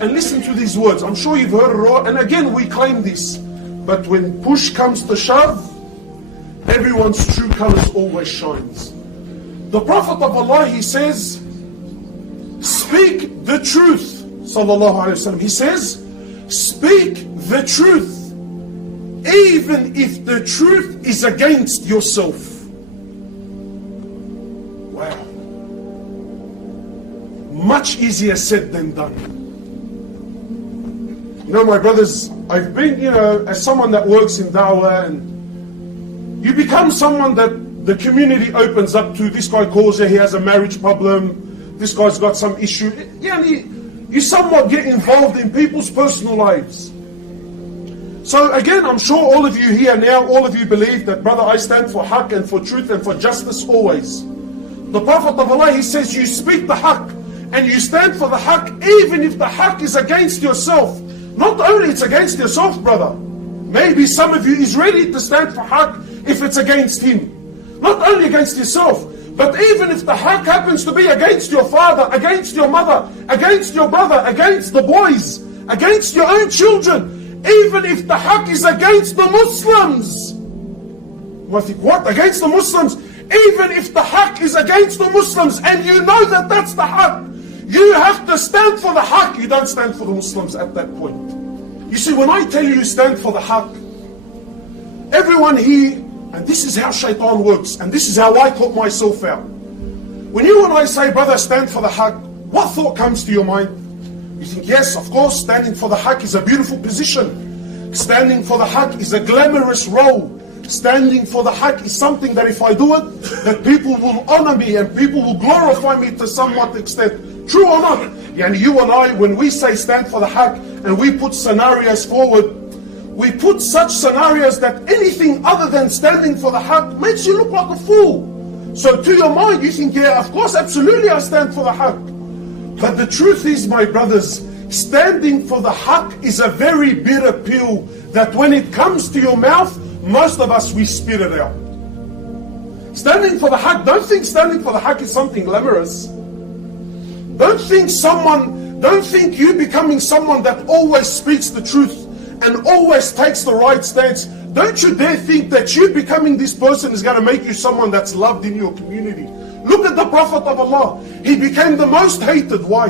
And listen to these words. I'm sure you've heard it all. And again, we claim this. But when push comes to shove, everyone's true colors always shines. The Prophet of Allah, he says, speak the truth. Sallallahu Alaihi Wasallam. He says, speak the truth, even if the truth is against yourself. Wow. Much easier said than done. You know, my brothers, I've been, as someone that works in da'wah, and you become someone that the community opens up to. This guy calls you, he has a marriage problem. This guy's got some issue. Yeah, you somewhat get involved in people's personal lives. So again, I'm sure all of you here now, all of you believe that, brother, I stand for haqq and for truth and for justice always. The Prophet of Allah, he says, you speak the haqq and you stand for the haqq, even if the haqq is against yourself. Not only it's against yourself, brother. Maybe some of you is ready to stand for haqq if it's against him. Not only against yourself, but even if the haqq happens to be against your father, against your mother, against your brother, against the boys, against your own children, even if the haqq is against the Muslims. I think, what? Against the Muslims? Even if the haqq is against the Muslims and you know that that's the haqq, you have to stand for the haqq. You don't stand for the Muslims at that point. You see, when I tell you stand for the haqq, everyone here, and this is how shaitan works, and this is how I taught myself out. When you and I say, brother, stand for the haqq, what thought comes to your mind? You think, yes, of course, standing for the haqq is a beautiful position. Standing for the haqq is a glamorous role. Standing for the haqq is something that if I do it, that people will honor me and people will glorify me to somewhat extent. True or not? And you and I, when we say stand for the haqq and we put scenarios forward, we put such scenarios that anything other than standing for the haqq makes you look like a fool. So to your mind, you think, yeah, of course, absolutely I stand for the haqq. But the truth is, my brothers, standing for the haqq is a very bitter pill that when it comes to your mouth, most of us, we spit it out. Standing for the haqq, don't think standing for the haqq is something glamorous. Don't think you becoming someone that always speaks the truth and always takes the right stance. Don't you dare think that you becoming this person is going to make you someone that's loved in your community. Look at the Prophet of Allah. He became the most hated. Why?